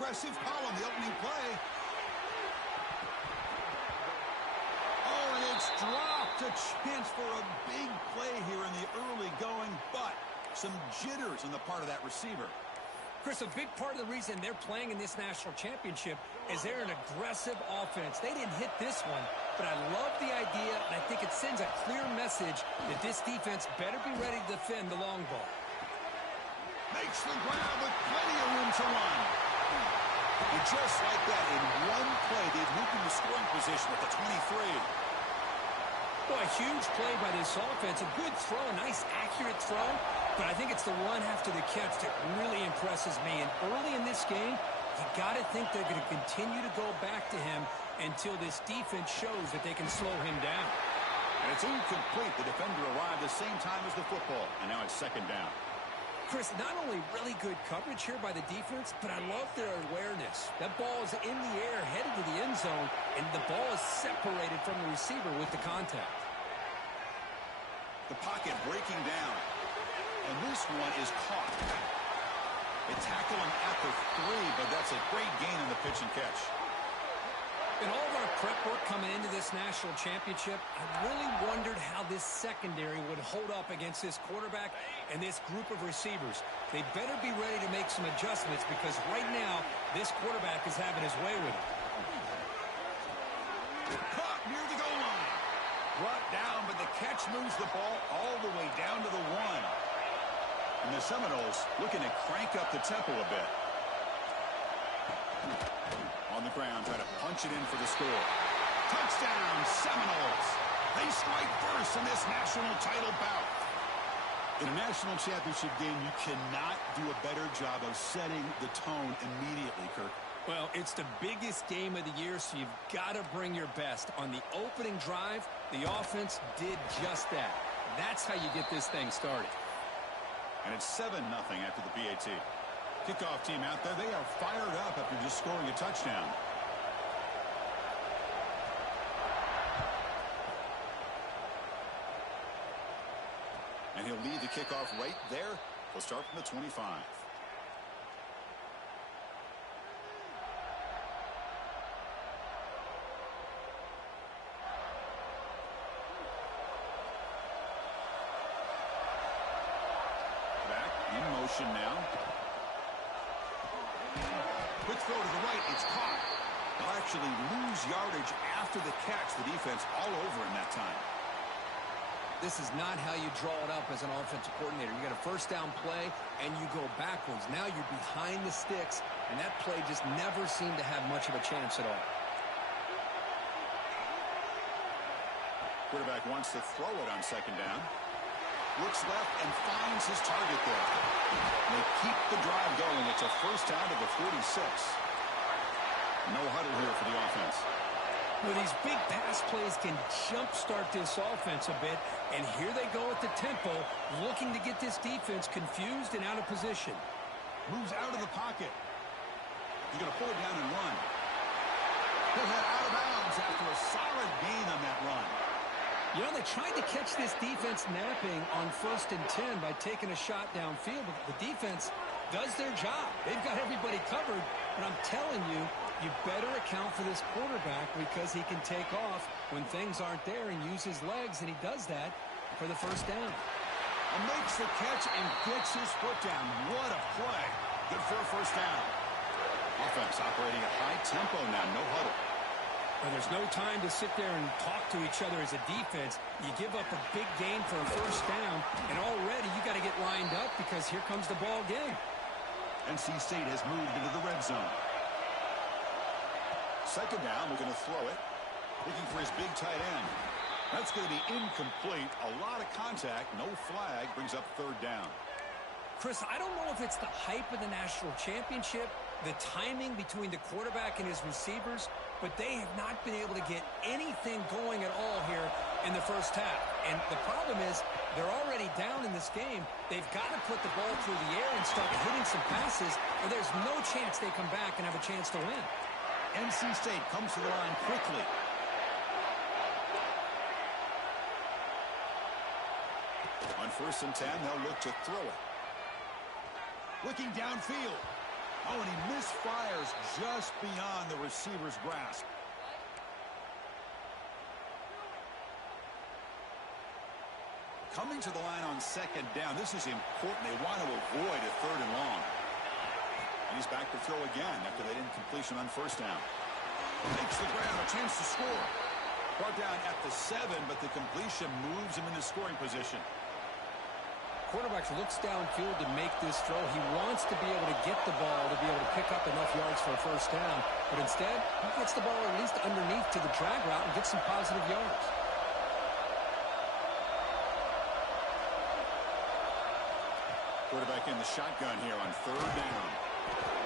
aggressive call on the opening play. Oh, and it's dropped. A chance for a big play here in the early going, but some jitters on the part of that receiver. Chris, a big part of the reason they're playing in this national championship is they're an aggressive offense. They didn't hit this one, but I love the idea, and I think it sends a clear message that this defense better be ready to defend the long ball. Makes the ground with plenty of room to run. And just like that, in one play, they've moved into scoring position at the 23. Well, a huge play by this offense. A good throw, a nice, accurate throw. But I think it's the run after the catch that really impresses me. And early in this game, you got to think they're going to continue to go back to him until this defense shows that they can slow him down. And it's incomplete. The defender arrived the same time as the football. And now it's second down. Chris, not only really good coverage here by the defense, but I love their awareness. That ball is in the air, headed to the end zone, and the ball is separated from the receiver with the contact. The pocket breaking down. And this one is caught. They tackle him at the 3, but that's a great gain in the pitch and catch. In all of our prep work coming into this national championship, I really wondered how this secondary would hold up against this quarterback and this group of receivers. They better be ready to make some adjustments because right now, this quarterback is having his way with it. Caught near the goal line. Brought down, but the catch moves the ball all the way down to the 1. And the Seminoles looking to crank up the tempo a bit. On the ground, trying to punch it in for the score. Touchdown, Seminoles. They strike first in this national title bout. In a national championship game, you cannot do a better job of setting the tone immediately, Kirk. Well, it's the biggest game of the year, so you've got to bring your best. On the opening drive, the offense did just that. That's how you get this thing started. And it's 7-0 after the PAT. Kickoff team out there, they are fired up after just scoring a touchdown. And he'll lead the kickoff right there. He'll start from the 25. Back in motion now. Quick throw to the right. It's caught. They'll actually lose yardage after the catch. The defense all over him that time. This is not how you draw it up as an offensive coordinator. You got a first down play, and you go backwards. Now you're behind the sticks, and that play just never seemed to have much of a chance at all. Quarterback wants to throw it on second down. Looks left and finds his target there. And they keep the drive going. It's a first down to the 46. No huddle here for the offense. Well, these big pass plays can jumpstart this offense a bit, and here they go at the tempo, looking to get this defense confused and out of position. Moves out of the pocket. He's going to pull it down and run. He'll head out of bounds after a solid gain on that run. You know, they tried to catch this defense napping on 1st and 10 by taking a shot downfield, but the defense does their job. They've got everybody covered, but I'm telling you, you better account for this quarterback because he can take off when things aren't there and use his legs, and he does that for the first down. And makes the catch and gets his foot down. What a play. Good for a first down. Offense operating at high tempo now, no huddle. Well, there's no time to sit there and talk to each other as a defense. You give up a big gain for a first down, and already you got to get lined up because here comes the ball game. NC State has moved into the red zone. Second down, we're going to throw it. Looking for his big tight end. That's going to be incomplete. A lot of contact, no flag, brings up third down. Chris, I don't know if it's the hype of the national championship, the timing between the quarterback and his receivers, but they have not been able to get anything going at all here in the first half. And the problem is they're already down in this game. They've got to put the ball through the air and start hitting some passes, or there's no chance they come back and have a chance to win. NC State comes to the line quickly. On 1st and 10, they'll look to throw it. Looking downfield. Oh, and he misfires just beyond the receiver's grasp. Coming to the line on second down. This is important. They want to avoid a third and long. And he's back to throw again after that incompletion on first down. Takes the grab, a chance to score. Brought down at the 7, but the completion moves him into scoring position. Quarterback looks downfield to make this throw. He wants to be able to get the ball to be able to pick up enough yards for a first down. But instead, he gets the ball at least underneath to the drag route and gets some positive yards. Quarterback in the shotgun here on third down.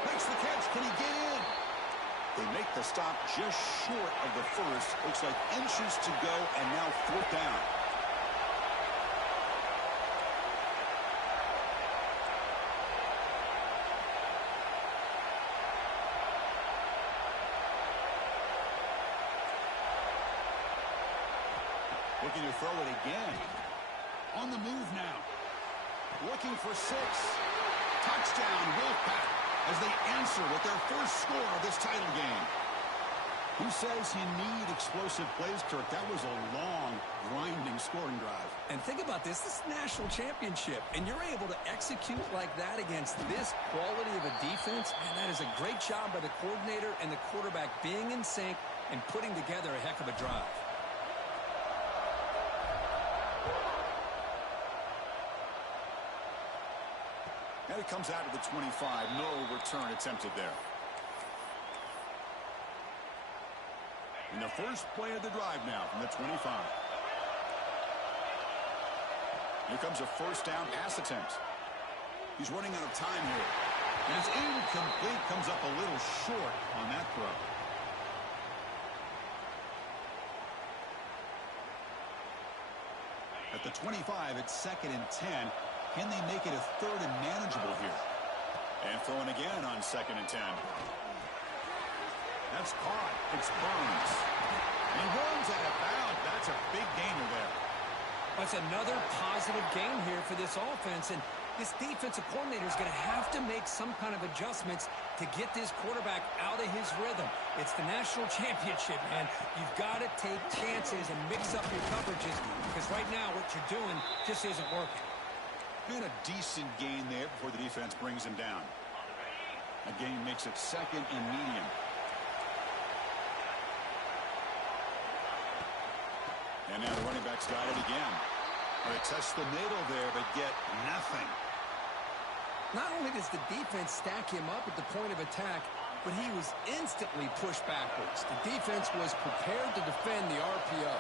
Makes the catch. Can he get in? They make the stop just short of the first. Looks like inches to go, and now fourth down. Looking to throw it again. On the move now. Looking for 6. Touchdown, Wolfpack, as they answer with their first score of this title game. Who says you need explosive plays, Kirk? That was a long, grinding scoring drive. And think about this. This is a national championship, and you're able to execute like that against this quality of a defense, and that is a great job by the coordinator and the quarterback being in sync and putting together a heck of a drive. And it comes out of the 25. No return attempted there. In the first play of the drive now from the 25. Here comes a first down pass attempt. He's running out of time here. And it's incomplete. Comes up a little short on that throw. At the 25, it's 2nd and 10. Can they make it a third and manageable here? And throwing again on 2nd and 10. That's caught. It's Burns. He runs out of bounds. That's a big gainer there. That's another positive gain here for this offense. And this defensive coordinator is going to have to make some kind of adjustments to get this quarterback out of his rhythm. It's the national championship, man. You've got to take chances and mix up your coverages because right now what you're doing just isn't working. And a decent gain there before the defense brings him down. A gain makes it 2nd and medium. And now the running back's got it again. They test the middle there, but get nothing. Not only does the defense stack him up at the point of attack, but he was instantly pushed backwards. The defense was prepared to defend the RPO.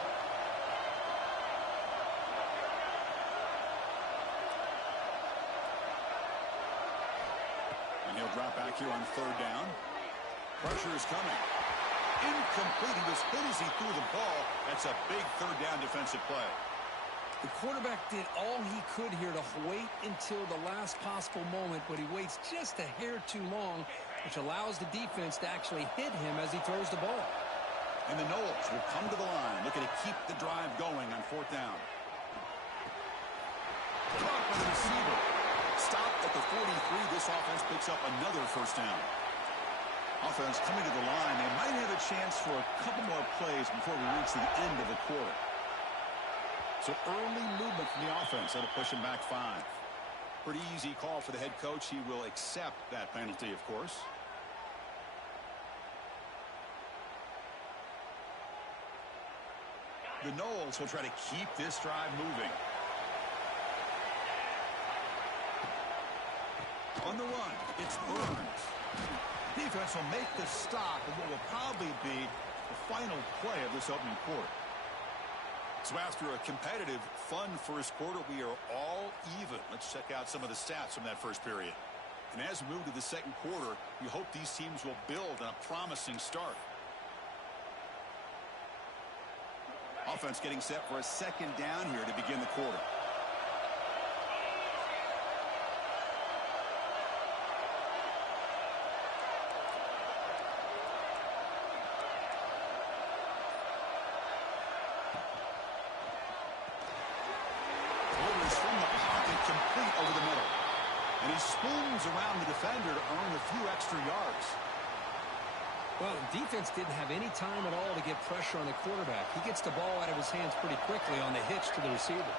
He'll drop back here on third down. Pressure is coming. Incomplete. He was hit as he threw the ball. That's a big third down defensive play. The quarterback did all he could here to wait until the last possible moment, but he waits just a hair too long, which allows the defense to actually hit him as he throws the ball. And the Knowles will come to the line, looking to keep the drive going on fourth down. Caught by the receiver. Stopped at the 43. This offense picks up another first down. Offense coming to the line. They might have a chance for a couple more plays before we reach the end of the quarter. So early movement from the offense. That'll push him back 5. Pretty easy call for the head coach. He will accept that penalty, of course. The Knowles will try to keep this drive moving. On the run, it's Burns. Defense will make the stop in what will probably be the final play of this opening quarter. So after a competitive, fun first quarter, we are all even. Let's check out some of the stats from that first period. And as we move to the second quarter, we hope these teams will build on a promising start. Offense getting set for a second down here to begin the quarter. spoons around the defender to earn a few extra yards. Well, defense didn't have any time at all to get pressure on the quarterback. He gets the ball out of his hands pretty quickly on the hitch to the receiver.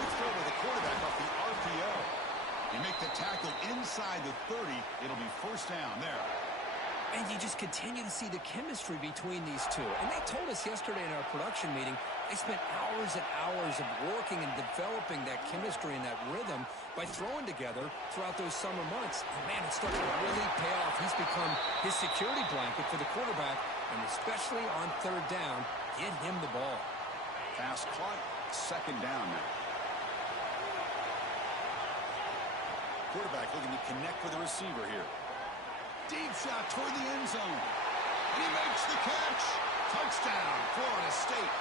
Good throw with the quarterback off the RPO. You make the tackle inside the 30. It'll be first down there. And you just continue to see the chemistry between these two. And they told us yesterday in our production meeting, they spent hours and hours of working and developing that chemistry and that rhythm by throwing together throughout those summer months. And, man, it's starting to really pay off. He's become his security blanket for the quarterback, and especially on third down, get him the ball. Pass caught, second down now. Quarterback looking to connect with the receiver here. Deep shot toward the end zone. And he makes the catch. Touchdown, Florida State.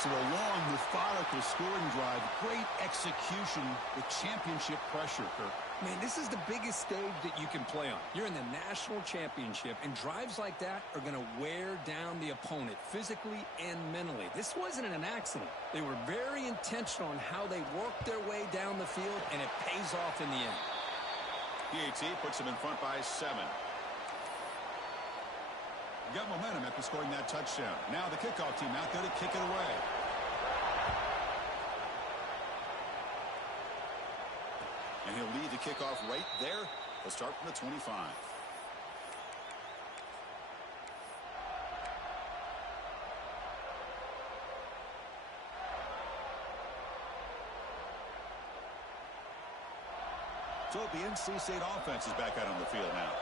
So a long, methodical scoring drive. Great execution with championship pressure, Kirk. Man, this is the biggest stage that you can play on. You're in the national championship, and drives like that are going to wear down the opponent physically and mentally. This wasn't an accident. They were very intentional on how they worked their way down the field, and it pays off in the end. PAT puts them in front by 7. Got momentum after scoring that touchdown. Now the kickoff team out there to kick it away. And he'll lead the kickoff right there. He'll start from the 25. So the NC State offense is back out on the field now.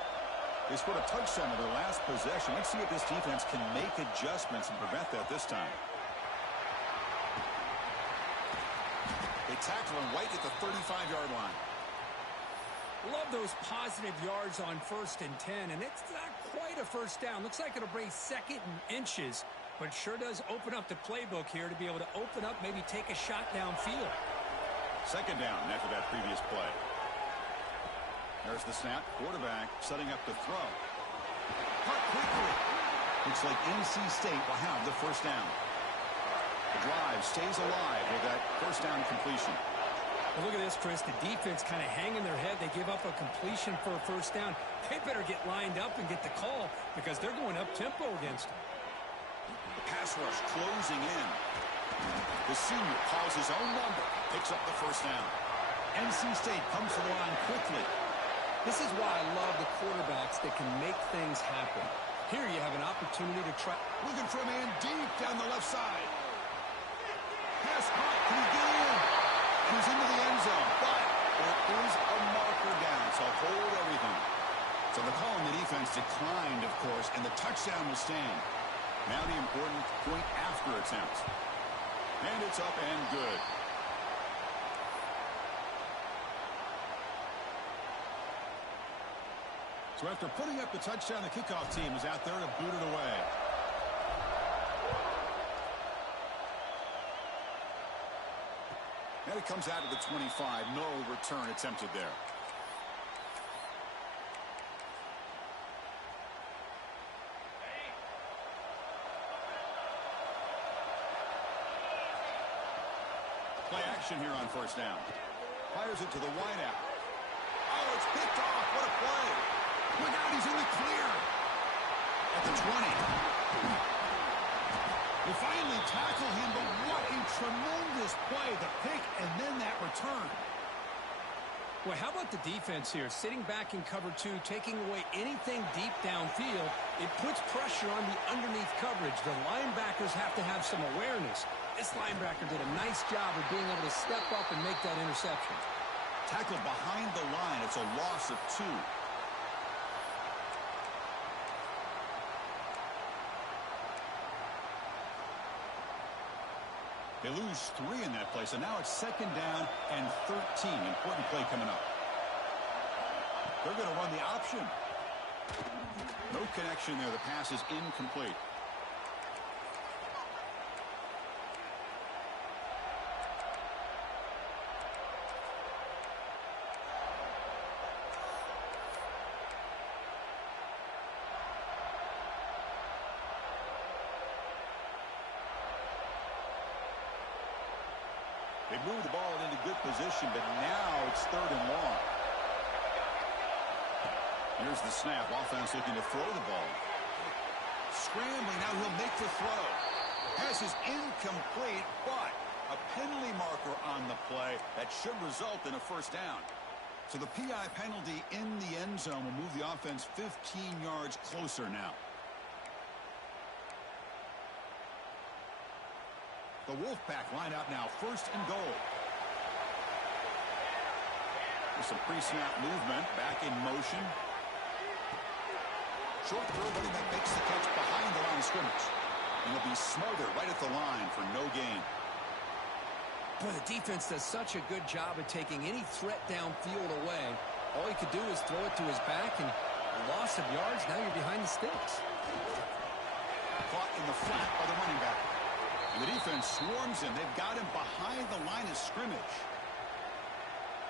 They scored a touchdown in their last possession. Let's see if this defense can make adjustments and prevent that this time. They tackle him right at the 35-yard line. Love those positive yards on 1st and 10, and it's not quite a first down. Looks like it'll bring 2nd and inches, but sure does open up the playbook here to be able to open up, maybe take a shot downfield. 2nd down after that previous play. There's the snap. Quarterback setting up the throw. Cut quickly. Looks like NC State will have the first down. The drive stays alive with that first down completion. Well, look at this, Chris. The defense kind of hanging their head. They give up a completion for a first down. They better get lined up and get the call because they're going up-tempo against them. The pass rush closing in. The senior calls his own number. Picks up the first down. NC State comes to the line quickly. This is why I love the quarterbacks that can make things happen. Here you have an opportunity to try. Looking for a man deep down the left side. Pass caught. Can he get in? And he's into the end zone. But there is a marker down, so hold everything. So the call on the defense declined, of course, and the touchdown will stand. Now the important point after attempt. And it's up and good. So after putting up the touchdown, the kickoff team is out there to boot it away. And it comes out of the 25. No return attempted there. Play action here on first down. Fires it to the wideout. Oh, it's picked off. What a play. Look out, he's in the clear. At the 20. They finally tackle him, but what a tremendous play. The pick and then that return. Well, how about the defense here? Sitting back in cover 2, taking away anything deep downfield. It puts pressure on the underneath coverage. The linebackers have to have some awareness. This linebacker did a nice job of being able to step up and make that interception. Tackled behind the line. It's a loss of 2. They lose 3 in that play, so now it's 2nd down and 13. Important play coming up. They're going to run the option. No connection there. The pass is incomplete. They They moved the ball into good position, but now it's 3rd and long. Here's the snap. Offense looking to throw the ball. Scrambling. Now he'll make the throw. Pass is incomplete, but a penalty marker on the play that should result in a first down. So the PI penalty in the end zone will move the offense 15 yards closer now. The Wolfpack line up now, 1st and goal. With some pre-snap movement, back in motion. Short throw, running back makes the catch behind the line of scrimmage. And he'll be smothered right at the line for no gain. Boy, the defense does such a good job of taking any threat downfield away. All he could do is throw it to his back, and a loss of yards, now you're behind the sticks. Caught in the flat by the running back. And the defense swarms him. They've got him behind the line of scrimmage.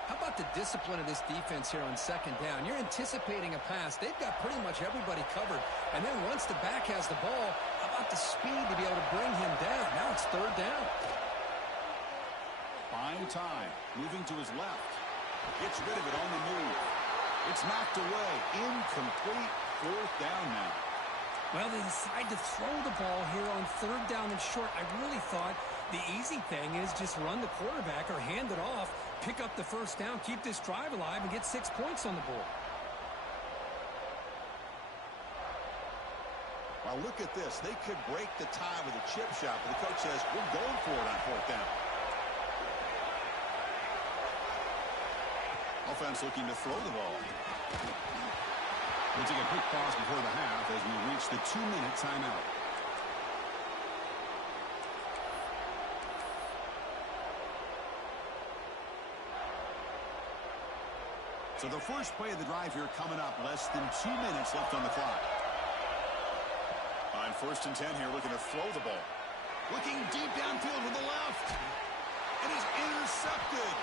How about the discipline of this defense here on 2nd down? You're anticipating a pass. They've got pretty much everybody covered. And then once the back has the ball, how about the speed to be able to bring him down? Now it's 3rd down. Buying time. Moving to his left. Gets rid of it on the move. It's knocked away. Incomplete. 4th down now. Well, they decide to throw the ball here on 3rd down and short. I really thought the easy thing is just run the quarterback or hand it off, pick up the 1st down, keep this drive alive, and get 6 points on the board. Well, look at this. They could break the tie with a chip shot, but the coach says, we're going for it on 4th down. Offense looking to throw the ball. We'll take a quick pause before the half as we reach the 2-minute timeout. So the first play of the drive here coming up. Less than 2 minutes left on the clock. On 1st and 10 here, looking to throw the ball. Looking deep downfield with the left. And is intercepted.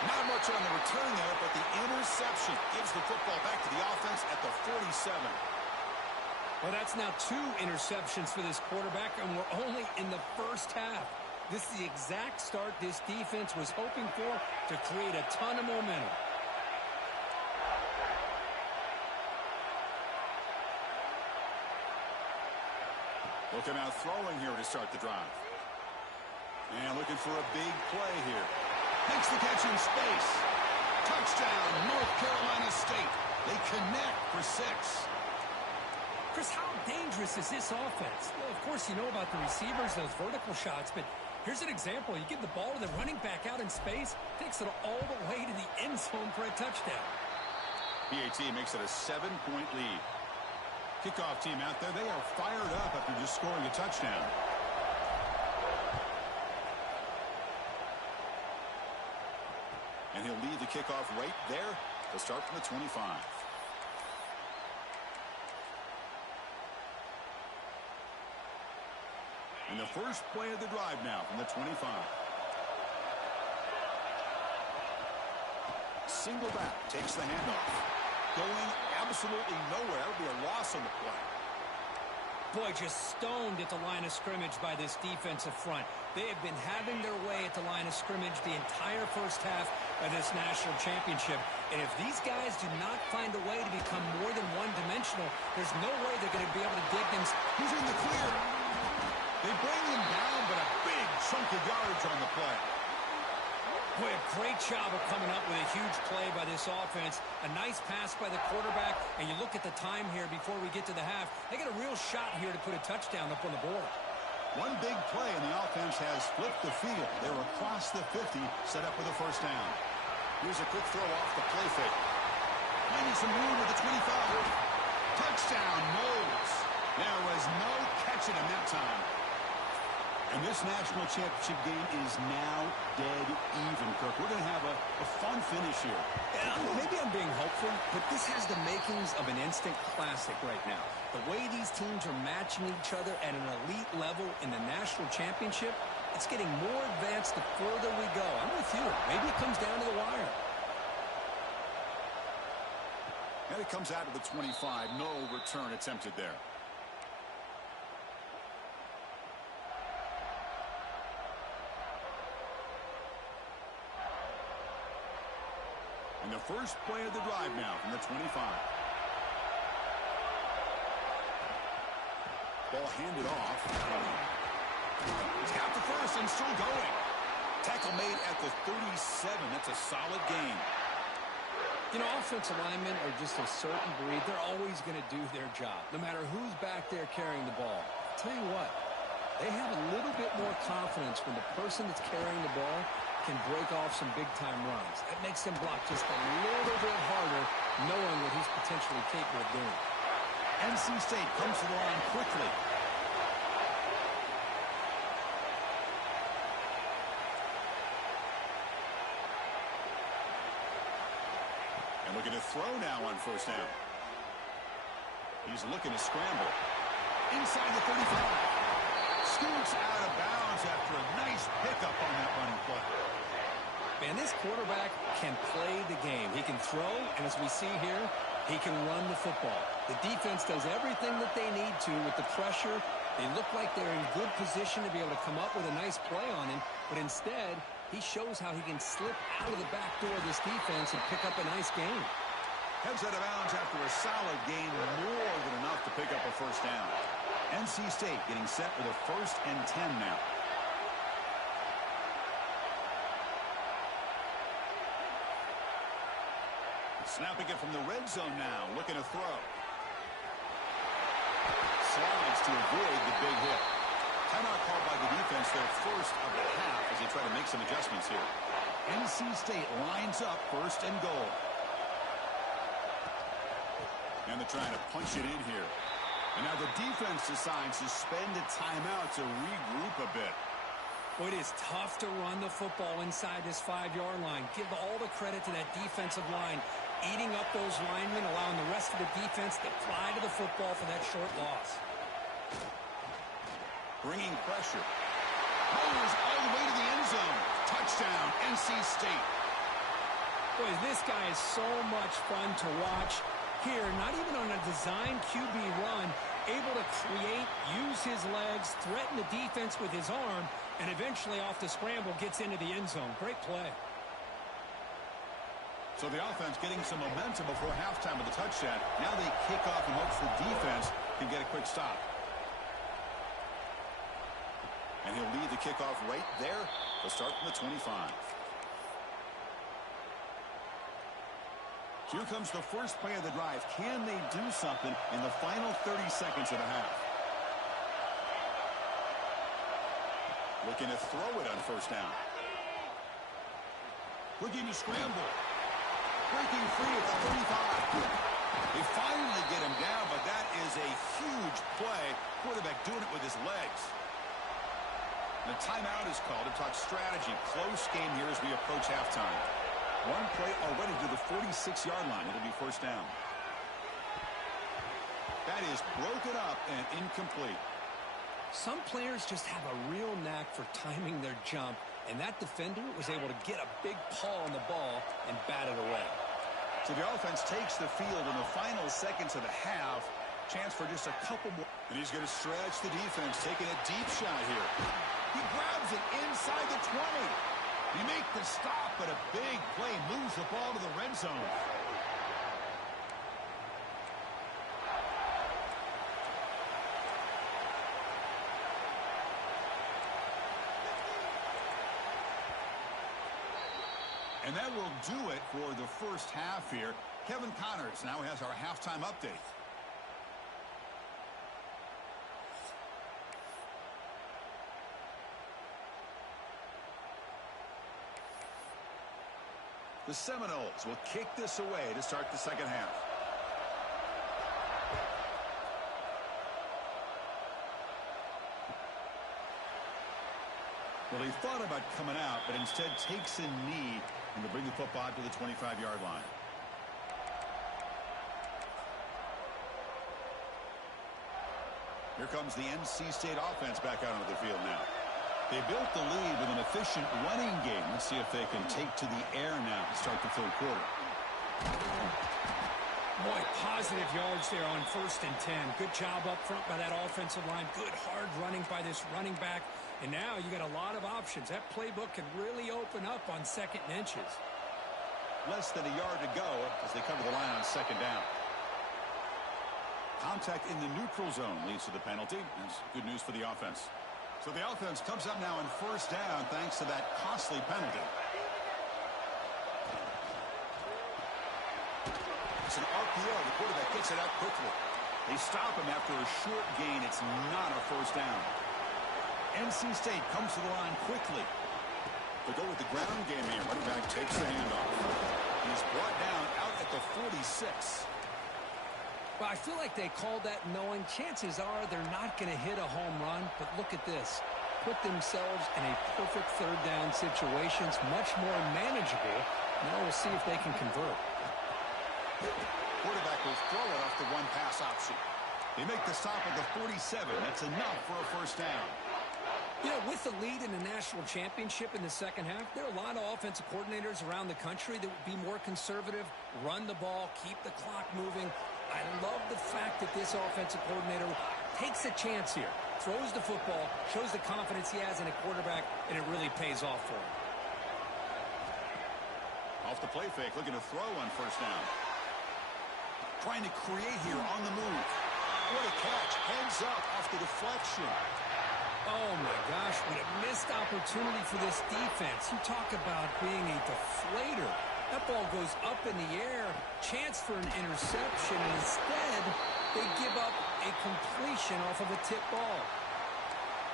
Not much on the return there, but the interception gives the football back to the offense at the 47. Well, that's now 2 interceptions for this quarterback, and we're only in the 1st half. This is the exact start this defense was hoping for to create a ton of momentum. Looking out throwing here to start the drive. And looking for a big play here. Makes the catch in space. Touchdown, North Carolina State. They connect for 6. Chris, how dangerous is this offense? Well, of course, you know about the receivers, those vertical shots, but here's an example. You give the ball to the running back out in space, takes it all the way to the end zone for a touchdown. PAT makes it a 7-point lead. Kickoff team out there, they are fired up after just scoring a touchdown. And he'll lead the kickoff right there. They'll start from the 25. And the first play of the drive now from the 25. Single back, takes the handoff. Going absolutely nowhere. It'll be a loss on the play. Boy, just stoned at the line of scrimmage by this defensive front. They have been having their way at the line of scrimmage the entire first half of this national championship. And if these guys do not find a way to become more than one-dimensional, there's no way they're going to be able to dig them. He's in the clear. They bring him down, but a big chunk of yards on the play. Boy, a great job of coming up with a huge play by this offense. A nice pass by the quarterback, and you look at the time here before we get to the half. They got a real shot here to put a touchdown up on the board. One big play, and the offense has flipped the field. They're across the 50, set up with a first down. Here's a quick throw off the play fake. Finding some room with the 25. Touchdown, Knowles. There was no catching him that time. And this national championship game is now dead even, Kirk. We're going to have a fun finish here. Yeah, maybe I'm being hopeful, but this has the makings of an instant classic right now. The way these teams are matching each other at an elite level in the national championship, it's getting more advanced the further we go. I'm with you. Maybe it comes down to the wire. And it comes out of the 25. No return attempted there. And the first play of the drive now from the 25. Ball handed off. He's got the first and still going. Tackle made at the 37. That's a solid gain. You know, offensive linemen are just a certain breed. They're always going to do their job, no matter who's back there carrying the ball. I'll tell you what, they have a little bit more confidence when the person that's carrying the ball can break off some big-time runs. That makes them block just a little bit harder, knowing what he's potentially capable of doing. NC State comes to the line quickly. And looking to throw now on first down. He's looking to scramble. Inside the 35. Scoots out of bounds after a nice pickup on that running play. Man, this quarterback can play the game. He can throw, and as we see here, he can run the football. The defense does everything that they need to with the pressure. They look like they're in good position to be able to come up with a nice play on him, but instead, he shows how he can slip out of the back door of this defense and pick up a nice gain. Heads out of bounds after a solid gain, more than enough to pick up a first down. NC State getting set with a 1st and 10 now. Snapping it from the red zone now, looking to throw. Slides to avoid the big hit. Timeout called by the defense, their first of the half, as they try to make some adjustments here. NC State lines up 1st and goal. And they're trying to punch it in here. And now the defense decides to spend a timeout to regroup a bit. Well, it is tough to run the football inside this 5-yard line. Give all the credit to that defensive line, eating up those linemen, allowing the rest of the defense to fly to the football for that short loss. Bringing pressure. Holds all the way to the end zone. Touchdown, NC State. Boy, this guy is so much fun to watch. Here, not even on a designed QB run, able to create, use his legs, threaten the defense with his arm, and eventually off the scramble gets into the end zone. Great play. So the offense getting some momentum before halftime with the touchdown. Now they kick off in hopes the defense can get a quick stop. And he'll lead the kickoff right there. They'll start from the 25. Here comes the first play of the drive. Can they do something in the final 30 seconds of the half? Looking to throw it on first down. Looking to scramble. Breaking free at the 35. They finally get him down, but that is a huge play. Quarterback doing it with his legs. The timeout is called to talk strategy. Close game here as we approach halftime. One play already to the 46-yard line. It'll be first down. That is broken up and incomplete. Some players just have a real knack for timing their jump, and that defender was able to get a big paw on the ball and bat it away. So the offense takes the field in the final seconds of the half. Chance for just a couple more. And he's going to stretch the defense, taking a deep shot here. He grabs it inside the 20. You make the stop, but a big play moves the ball to the red zone. And that will do it for the first half here. Kevin Connors now has our halftime update. The Seminoles will kick this away to start the second half. Well, he thought about coming out, but instead takes a knee and to bring the football to the 25-yard line. Here comes the NC State offense back out onto the field now. They built the lead with an efficient running game. Let's see if they can take to the air now to start the third quarter. Boy, positive yards there on 1st and 10. Good job up front by that offensive line. Good hard running by this running back. And now you got a lot of options. That playbook can really open up on 2nd and inches. Less than a yard to go as they cover the line on second down. Contact in the neutral zone leads to the penalty. That's good news for the offense. So the offense comes up now on first down thanks to that costly penalty. It's an RPO. The quarterback gets it out quickly. They stop him after a short gain. It's not a first down. NC State comes to the line quickly. They go with the ground game here. Running back takes the handoff. He's brought down out at the 46. Well, I feel like they called that knowing chances are they're not going to hit a home run. But look at this. Put themselves in a perfect third down situation. It's much more manageable. Now we'll see if they can convert. Quarterback will throw it off the one pass option. They make the stop at the 47. That's enough for a first down. You know, with the lead in the national championship in the second half, there are a lot of offensive coordinators around the country that would be more conservative, run the ball, keep the clock moving. I love the fact that this offensive coordinator takes a chance here, throws the football, shows the confidence he has in a quarterback, and it really pays off for him. Off the play fake, looking to throw on first down. Trying to create here on the move. What a catch. Heads up off the deflection. Oh, my gosh, what a missed opportunity for this defense. You talk about being a deflator. That ball goes up in the air, chance for an interception, and instead they give up a completion off of a tip ball.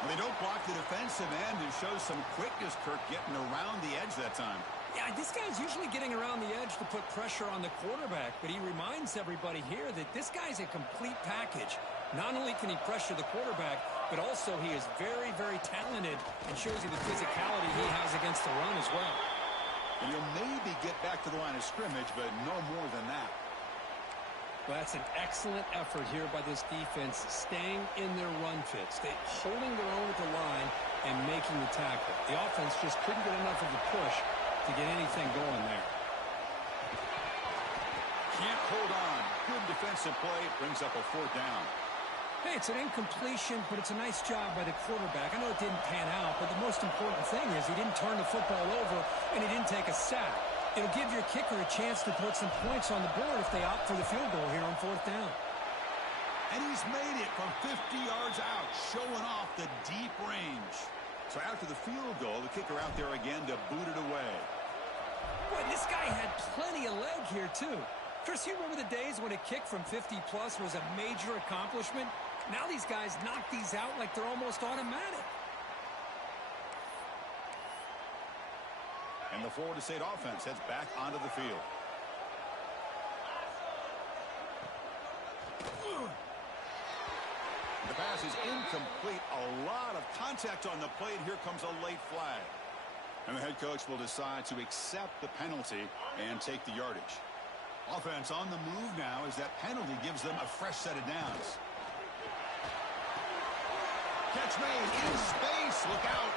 Well, they don't block the defensive end and show some quickness, Kirk, getting around the edge that time. Yeah, this guy's usually getting around the edge to put pressure on the quarterback, but he reminds everybody here that this guy's a complete package. Not only can he pressure the quarterback, but also he is very, very talented and shows you the physicality he has against the run as well. And you'll maybe get back to the line of scrimmage, but no more than that. Well, that's an excellent effort here by this defense, staying in their run fits, holding their own at the line and making the tackle. The offense just couldn't get enough of a push to get anything going there. Can't hold on. Good defensive play. Brings up a fourth down. Hey, it's an incompletion, but it's a nice job by the quarterback. I know it didn't pan out, but the most important thing is he didn't turn the football over and he didn't take a sack. It'll give your kicker a chance to put some points on the board if they opt for the field goal here on fourth down. And he's made it from 50 yards out, showing off the deep range. So after the field goal, the kicker out there again to boot it away. Boy, this guy had plenty of leg here, too. Chris, you remember the days when a kick from 50-plus was a major accomplishment? Now these guys knock these out like they're almost automatic. And the Florida State offense heads back onto the field. The pass is incomplete. A lot of contact on the play, and here comes a late flag. And the head coach will decide to accept the penalty and take the yardage. Offense on the move now as that penalty gives them a fresh set of downs. Catch made in space. Look out.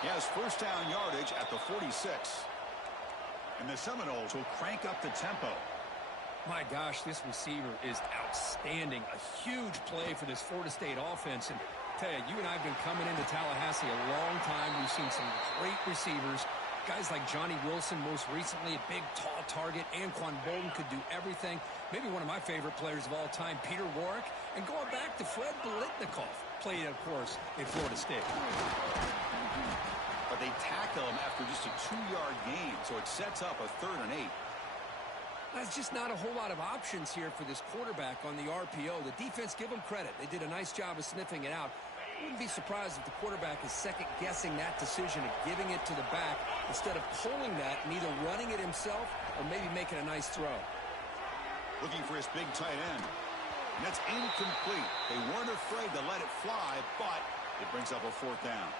He has first down yardage at the 46. And the Seminoles will crank up the tempo. My gosh, this receiver is outstanding. A huge play for this Florida State offense. And tell you, you and I have been coming into Tallahassee a long time. We've seen some great receivers. Guys like Johnny Wilson, most recently, a big, tall target. Anquan Bolden could do everything. Maybe one of my favorite players of all time, Peter Warwick. And going back to Fred Biletnikoff, played, of course, in Florida State. But they tackle him after just a 2-yard gain, so it sets up a 3rd and 8. That's just not a whole lot of options here for this quarterback on the RPO. The defense, give them credit. They did a nice job of sniffing it out. Wouldn't be surprised if the quarterback is second-guessing that decision of giving it to the back instead of pulling that and either running it himself or maybe making a nice throw. Looking for his big tight end. And that's incomplete. They weren't afraid to let it fly, but it brings up a 4th down.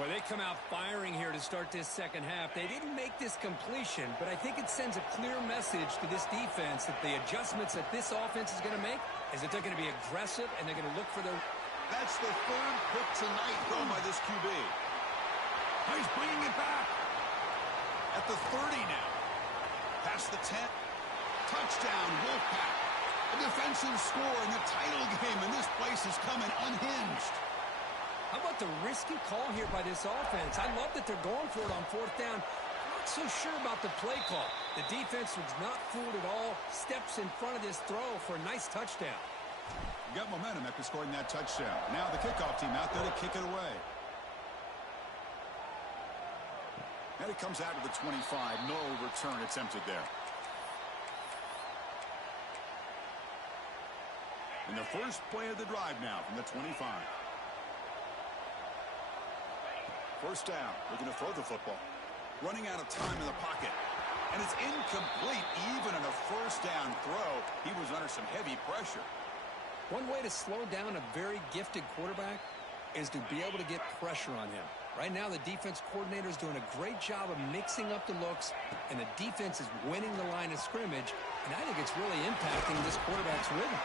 Well, they come out firing here to start this second half. They didn't make this completion, but I think it sends a clear message to this defense that the adjustments that this offense is going to make is that they're going to be aggressive and they're going to look for their... That's the 3rd pick tonight thrown by this QB. He's bringing it back. At the 30 now. Past the 10. Touchdown, Wolfpack. A defensive score in the title game, and this place is coming unhinged. How about the risky call here by this offense? I love that they're going for it on 4th down. Not so sure about the play call. The defense was not fooled at all. Steps in front of this throw for a nice touchdown. Got momentum after scoring that touchdown. Now the kickoff team out there to kick it away. And it comes out to the 25. No return attempted there. And the first play of the drive now from the 25. First down. Looking to throw the football. Running out of time in the pocket. And it's incomplete even in a first down throw. He was under some heavy pressure. One way to slow down a very gifted quarterback is to be able to get pressure on him. Right now, the defense coordinator is doing a great job of mixing up the looks, and the defense is winning the line of scrimmage, and I think it's really impacting this quarterback's rhythm.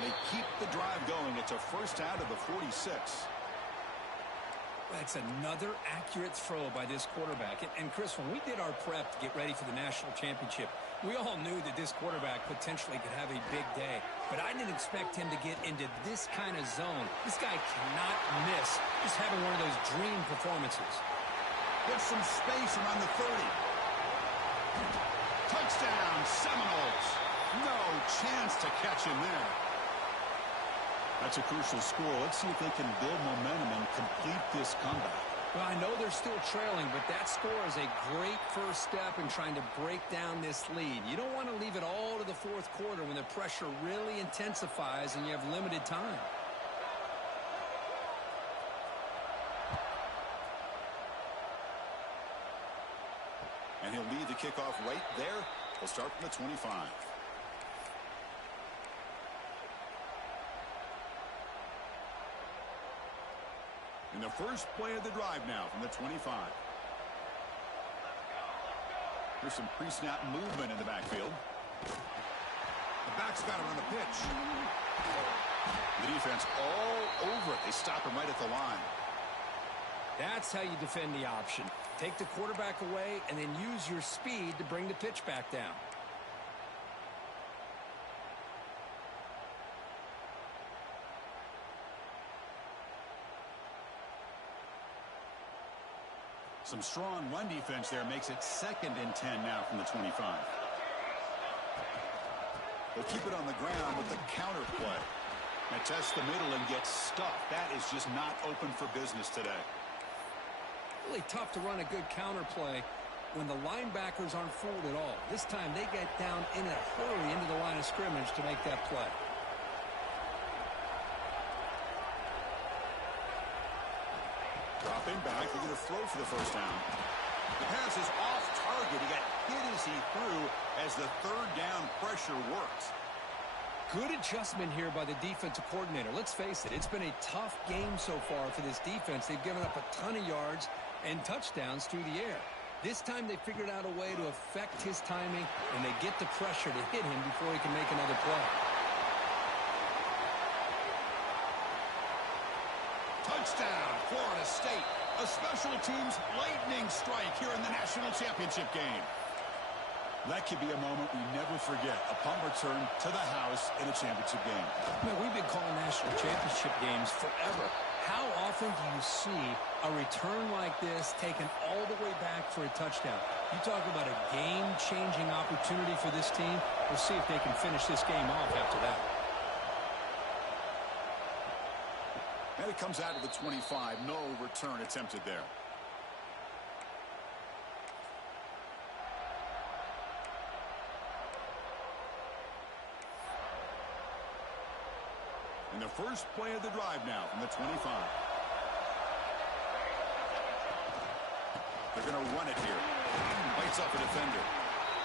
They keep the drive going. It's a first out of the 46. That's another accurate throw by this quarterback. And Chris, when we did our prep to get ready for the national championship, we all knew that this quarterback potentially could have a big day. But I didn't expect him to get into this kind of zone. This guy cannot miss just having one of those dream performances. Gets some space around the 30. Touchdown, Seminoles. No chance to catch him there. That's a crucial score. Let's see if they can build momentum and complete this comeback. Well, I know they're still trailing, but that score is a great first step in trying to break down this lead. You don't want to leave it all to the fourth quarter when the pressure really intensifies and you have limited time. And he'll lead the kickoff right there. We'll start from the 25. In the first play of the drive now from the 25. There's some pre-snap movement in the backfield. The back's got it on the pitch. The defense all over it. They stop him right at the line. That's how you defend the option. Take the quarterback away and then use your speed to bring the pitch back down. Some strong run defense there makes it 2nd and 10 now from the 25. They'll keep it on the ground with the counter play. Now test the middle and get stuffed. That is just not open for business today. Really tough to run a good counter play when the linebackers aren't fooled at all. This time they get down in a hurry into the line of scrimmage to make that play. Dropping back, they're going to throw for the first down. The pass is off target. He got hit as he threw as the third down pressure worked. Good adjustment here by the defensive coordinator. Let's face it, it's been a tough game so far for this defense. They've given up a ton of yards and touchdowns through the air. This time they figured out a way to affect his timing, and they get the pressure to hit him before he can make another play. Touchdown, Florida State. A special teams lightning strike here in the national championship game. That could be a moment we never forget. A punt return to the house in a championship game. Man, we've been calling national championship games forever. How often do you see a return like this taken all the way back for a touchdown? You talk about a game-changing opportunity for this team. We'll see if they can finish this game off after that. And it comes out to the 25. No return attempted there. In the first play of the drive now from the 25. They're going to run it here. Bites up a defender.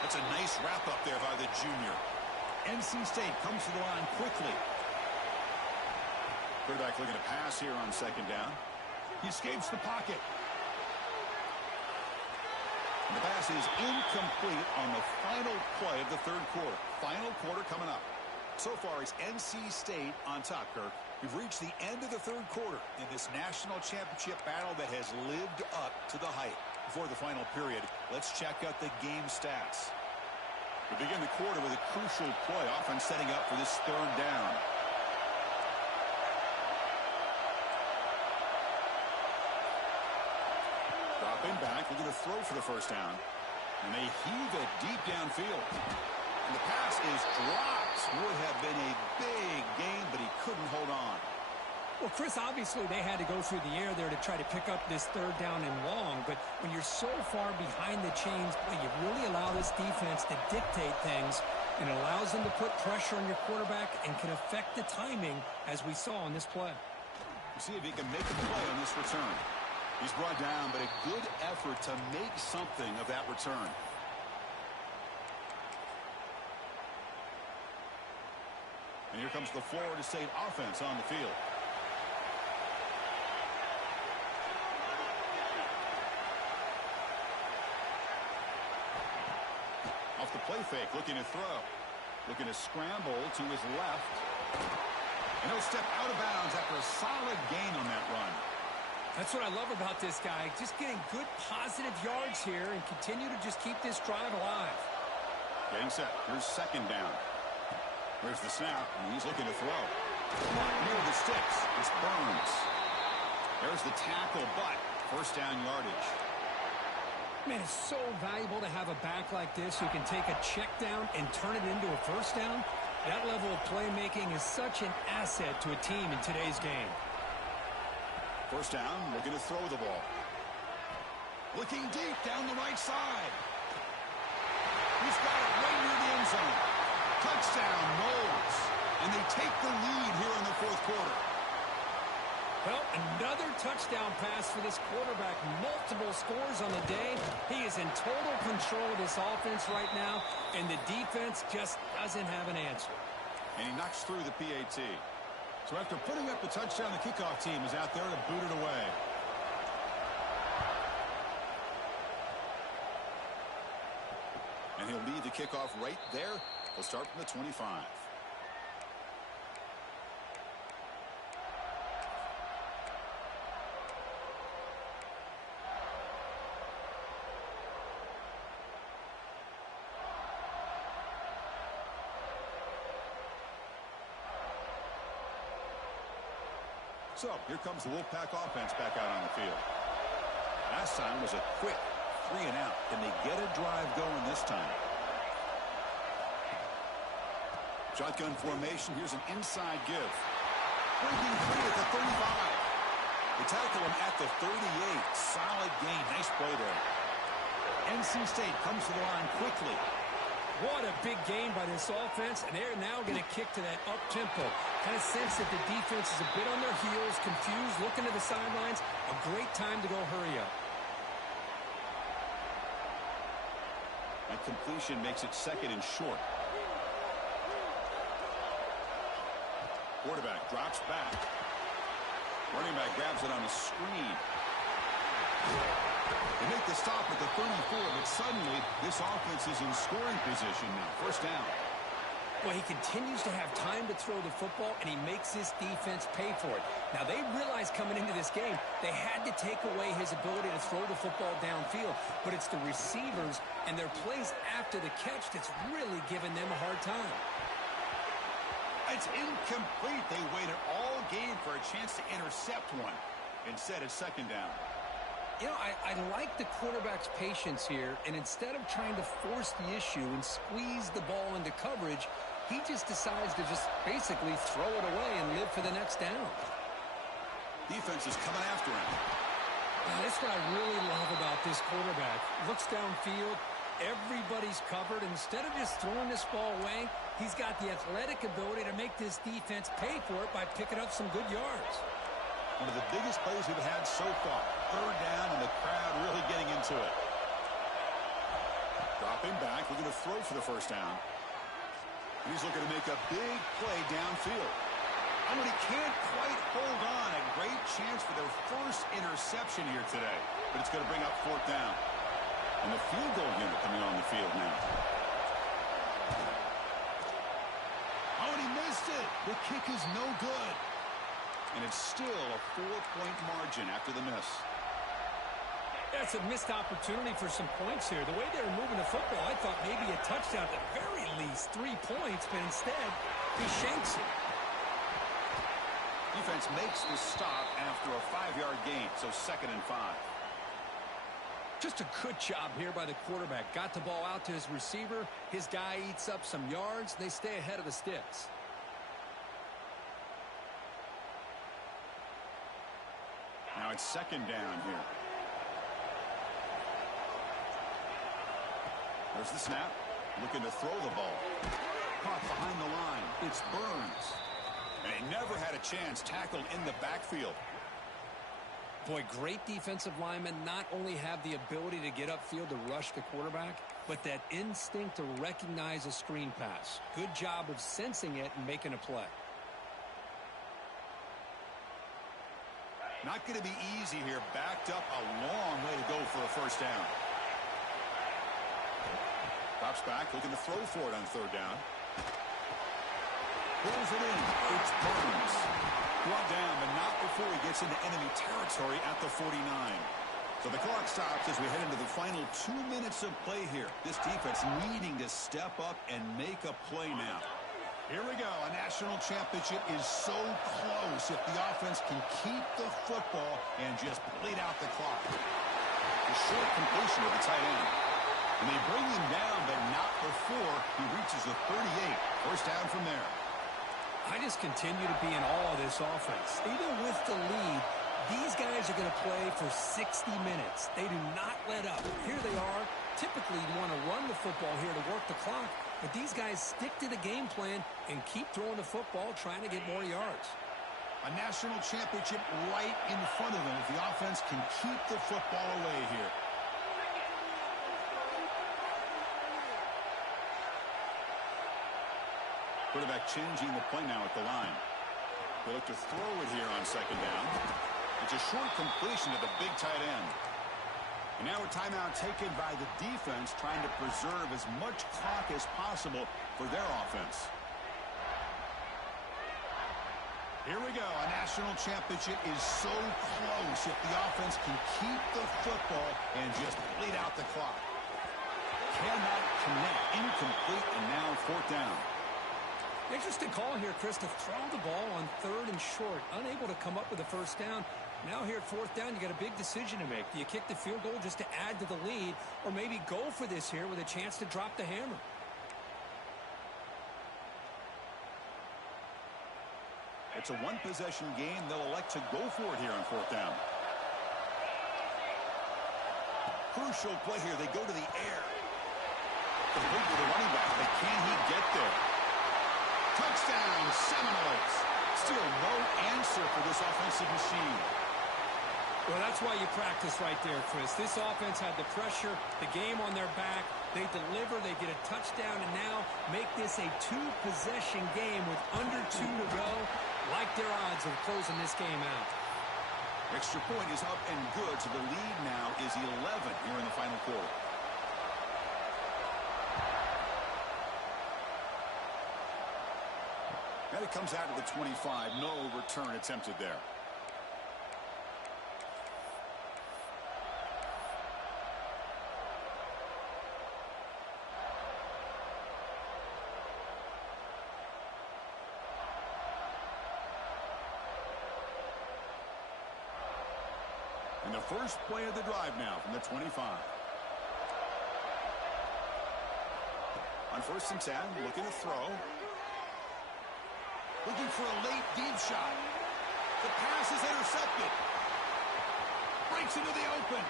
That's a nice wrap up there by the junior. NC State comes to the line quickly. Quarterback looking to pass here on 2nd down. He escapes the pocket. And the pass is incomplete on the final play of the 3rd quarter. Final quarter coming up. So far, it's NC State on top, Kirk. We've reached the end of the 3rd quarter in this national championship battle that has lived up to the hype. Before the final period, let's check out the game stats. We begin the quarter with a crucial play, offense setting up for this 3rd down. Dropping back, we're going to throw for the first down. And they heave it deep downfield. And the pass is dropped. Would have been a big gain, but he couldn't hold on. Well, Chris, obviously they had to go through the air there to try to pick up this third down and long. But when you're so far behind the chains, boy, you really allow this defense to dictate things. And it allows them to put pressure on your quarterback and can affect the timing, as we saw on this play. See if he can make a play on this return. He's brought down, but a good effort to make something of that return. And here comes the Florida State offense on the field. Off the play fake, looking to throw. Looking to scramble to his left. And he'll step out of bounds after a solid gain on that run. That's what I love about this guy. Just getting good positive yards here and continue to just keep this drive alive. Getting set. Here's second down. Here's the snap, and he's looking to throw. Not near the sticks. It's Burns. There's the tackle, but first down yardage. Man, it's so valuable to have a back like this who can take a check down and turn it into a first down. That level of playmaking is such an asset to a team in today's game. First down, looking to throw the ball. Looking deep down the right side. He's got it right near the end zone. Touchdown, Knowles. And they take the lead here in the fourth quarter. Well, another touchdown pass for this quarterback. Multiple scores on the day. He is in total control of this offense right now, and the defense just doesn't have an answer. And he knocks through the PAT. So after putting up the touchdown, the kickoff team is out there to boot it away. And he'll lead the kickoff right there. He'll start from the 25. So here comes the Wolfpack offense back out on the field. Last time was a quick 3 and out. Can they get a drive going this time? Shotgun formation. Here's an inside give. Breaking free at the 35. They tackle him at the 38. Solid gain. Nice play there. NC State comes to the line quickly. What a big gain by this offense, and they're now going to kick to that up-tempo. Kind of sense that the defense is a bit on their heels, confused, looking to the sidelines. A great time to go hurry up. That completion makes it second and short. Quarterback drops back. Running back grabs it on a screen. They make the stop at the 34, but suddenly this offense is in scoring position now. First down. Well, he continues to have time to throw the football, and he makes this defense pay for it. Now, they realized coming into this game they had to take away his ability to throw the football downfield, but it's the receivers and their plays after the catch that's really giving them a hard time. It's incomplete. They waited all game for a chance to intercept one. Instead, it's second down. You know, I like the quarterback's patience here, and instead of trying to force the issue and squeeze the ball into coverage, he just decides to just basically throw it away and live for the next down. Defense is coming after him. Now, that's what I really love about this quarterback. Looks downfield, everybody's covered. Instead of just throwing this ball away, he's got the athletic ability to make this defense pay for it by picking up some good yards. One of the biggest plays we've had so far. Third down, and the crowd really getting into it. Dropping back, looking to throw for the first down. He's looking to make a big play downfield. I mean, he can't quite hold on. A great chance for their first interception here today. But it's going to bring up fourth down. And the field goal unit coming on the field now. Oh, and he missed it. The kick is no good. And it's still a 4-point margin after the miss. That's a missed opportunity for some points here. The way they were moving the football, I thought maybe a touchdown, at the very least 3 points, but instead, he shanks it. Defense makes the stop after a 5-yard gain, so second and 5. Just a good job here by the quarterback. Got the ball out to his receiver. His guy eats up some yards. They stay ahead of the sticks. Now it's second down here. There's the snap. Looking to throw the ball. Caught behind the line. It's Burns. And he never had a chance tackled in the backfield. Boy, great defensive linemen not only have the ability to get upfield to rush the quarterback, but that instinct to recognize a screen pass. Good job of sensing it and making a play. Not going to be easy here. Backed up a long way to go for a first down. Drops back, looking to throw for it on third down. Pulls it in. It's Burns. Brought down, but not before he gets into enemy territory at the 49. So the clock stops as we head into the final 2 minutes of play here. This defense needing to step up and make a play now. Here we go. A national championship is so close if the offense can keep the football and just bleed out the clock. The short completion of the tight end. And they bring him down, but not before he reaches the 38. First down from there. I just continue to be in awe of this offense. Even with the lead, these guys are going to play for 60 minutes. They do not let up. Here they are. Typically, you want to run the football here to work the clock, but these guys stick to the game plan and keep throwing the football, trying to get more yards. A national championship right in front of them if the offense can keep the football away here. Quarterback changing the play now at the line. They look to throw it here on second down. It's a short completion to the big tight end. And now a timeout taken by the defense, trying to preserve as much clock as possible for their offense. Here we go. A national championship is so close if the offense can keep the football and just bleed out the clock. Cannot connect. Incomplete, and now fourth down. Interesting call here, Chris, to throw the ball on third and short. Unable to come up with a first down. Now here at fourth down, you got a big decision to make. Do you kick the field goal just to add to the lead, or maybe go for this here with a chance to drop the hammer? It's a one-possession game. They'll elect to go for it here on fourth down. Crucial play here. They go to the air. Complete with the running back, but can he get there? Touchdown, Seminoles. Still no answer for this offensive machine. Well, that's why you practice right there, Chris. This offense had the pressure, the game on their back. They deliver, they get a touchdown, and now make this a two-possession game with under 2 to go. Like their odds of closing this game out. Extra point is up and good, so the lead now is 11 here in the final quarter. And it comes out to the 25. No return attempted there. And the first play of the drive now from the 25. On first and 10, looking to throw. Looking for a late deep shot. The pass is intercepted. Breaks into the open.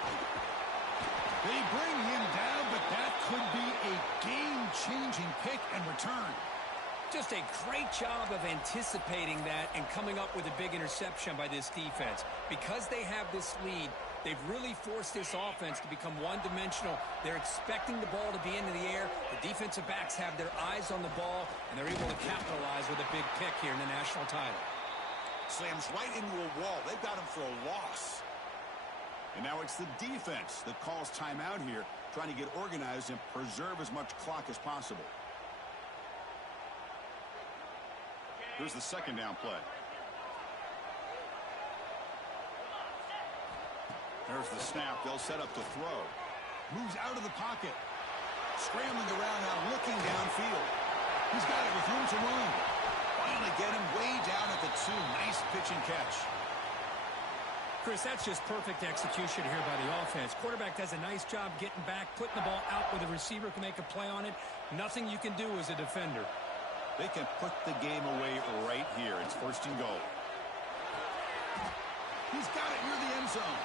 They bring him down, but that could be a game-changing pick and return. Just a great job of anticipating that and coming up with a big interception by this defense. Because they have this lead, they've really forced this offense to become one-dimensional. They're expecting the ball to be into the air. The defensive backs have their eyes on the ball, and they're able to capitalize with a big pick here in the national title. Slams right into a wall. They've got him for a loss. And now it's the defense that calls timeout here, trying to get organized and preserve as much clock as possible. Here's the second down play. There's the snap. They'll set up to throw. Moves out of the pocket. Scrambling around now, looking downfield. He's got it with room to run. Finally get him way down at the 2. Nice pitch and catch. Chris, that's just perfect execution here by the offense. Quarterback does a nice job getting back, putting the ball out where the receiver can make a play on it. Nothing you can do as a defender. They can put the game away right here. It's 1st and goal. He's got it near the end zone.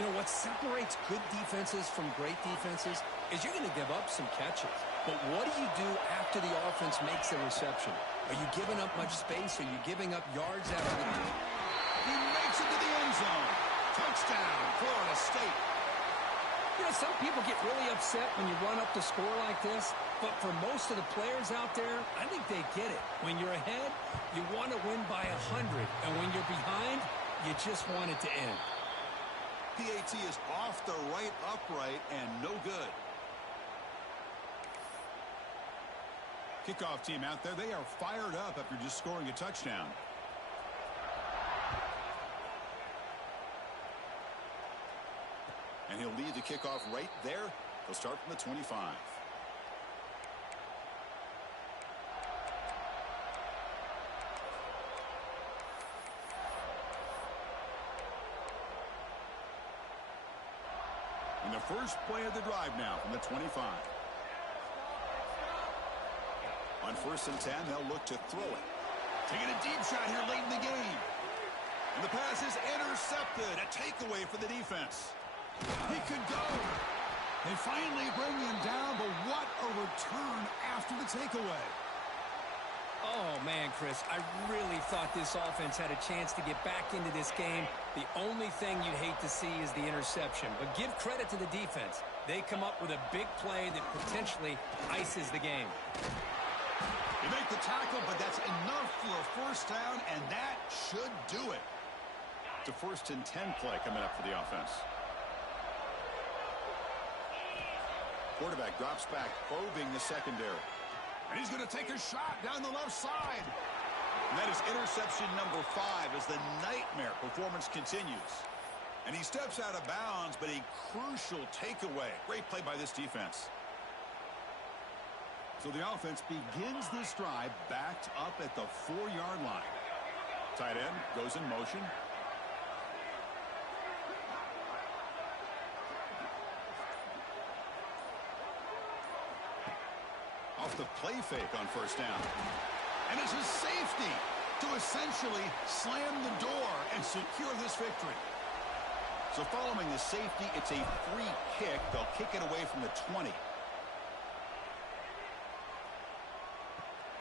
You know, what separates good defenses from great defenses is you're going to give up some catches. But what do you do after the offense makes a reception? Are you giving up much space? Are you giving up yards after the game? He makes it to the end zone. Touchdown, Florida State. You know, some people get really upset when you run up the score like this, but for most of the players out there, I think they get it. When you're ahead, you want to win by 100, and when you're behind, you just want it to end. PAT is off the right upright and no good. Kickoff team out there, they are fired up after just scoring a touchdown. And he'll lead the kickoff right there. He'll start from the 25. And the first play of the drive now from the 25. On 1st and 10, they'll look to throw it. Taking a deep shot here late in the game. And the pass is intercepted. A takeaway for the defense. He could go. They finally bring him down, but what a return after the takeaway. Oh, man, Chris, I really thought this offense had a chance to get back into this game. The only thing you'd hate to see is the interception. But give credit to the defense. They come up with a big play that potentially ices the game. They make the tackle, but that's enough for a 1st down, and that should do it. It's a 1st and 10 play coming up for the offense. Quarterback drops back, probing the secondary. And he's going to take a shot down the left side. And that is interception number 5 as the nightmare performance continues. And he steps out of bounds, but a crucial takeaway. Great play by this defense. So the offense begins this drive backed up at the 4-yard line. Tight end goes in motion. Off the play fake on 1st down. And it's a safety to essentially slam the door and secure this victory. So following the safety, it's a free kick. They'll kick it away from the 20.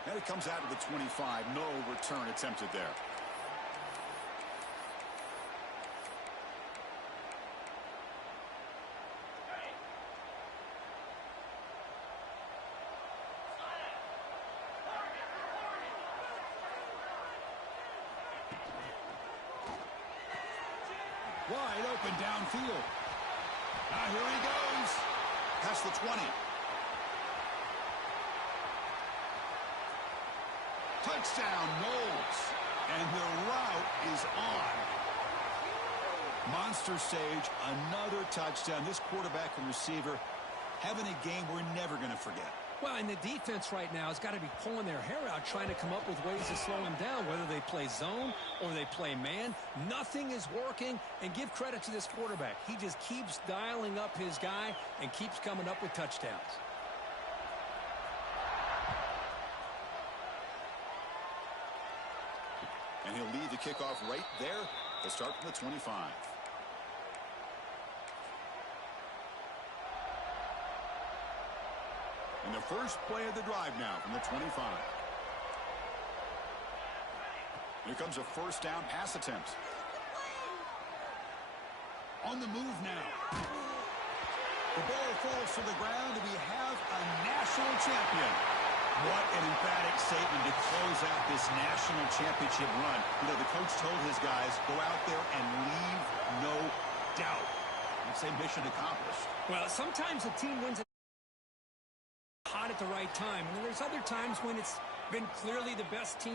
And it comes out of the 25. No return attempted there. Wide open downfield. Now here he goes. Past the 20. Touchdown, Knowles. And the route is on. Monster stage, another touchdown. This quarterback and receiver having a game we're never going to forget. Well, and the defense right now has got to be pulling their hair out, trying to come up with ways to slow him down, whether they play zone or they play man. Nothing is working, and give credit to this quarterback. He just keeps dialing up his guy and keeps coming up with touchdowns. And he'll lead the kickoff right there. They'll start from the 25. And the first play of the drive now from the 25. Here comes a 1st down pass attempt. On the move now. The ball falls to the ground, and we have a national champion. What an emphatic statement to close out this national championship run. You know, the coach told his guys, go out there and leave no doubt. I'd say mission accomplished. Well, sometimes a team wins hot at the right time, and there's other times when it's been clearly the best team.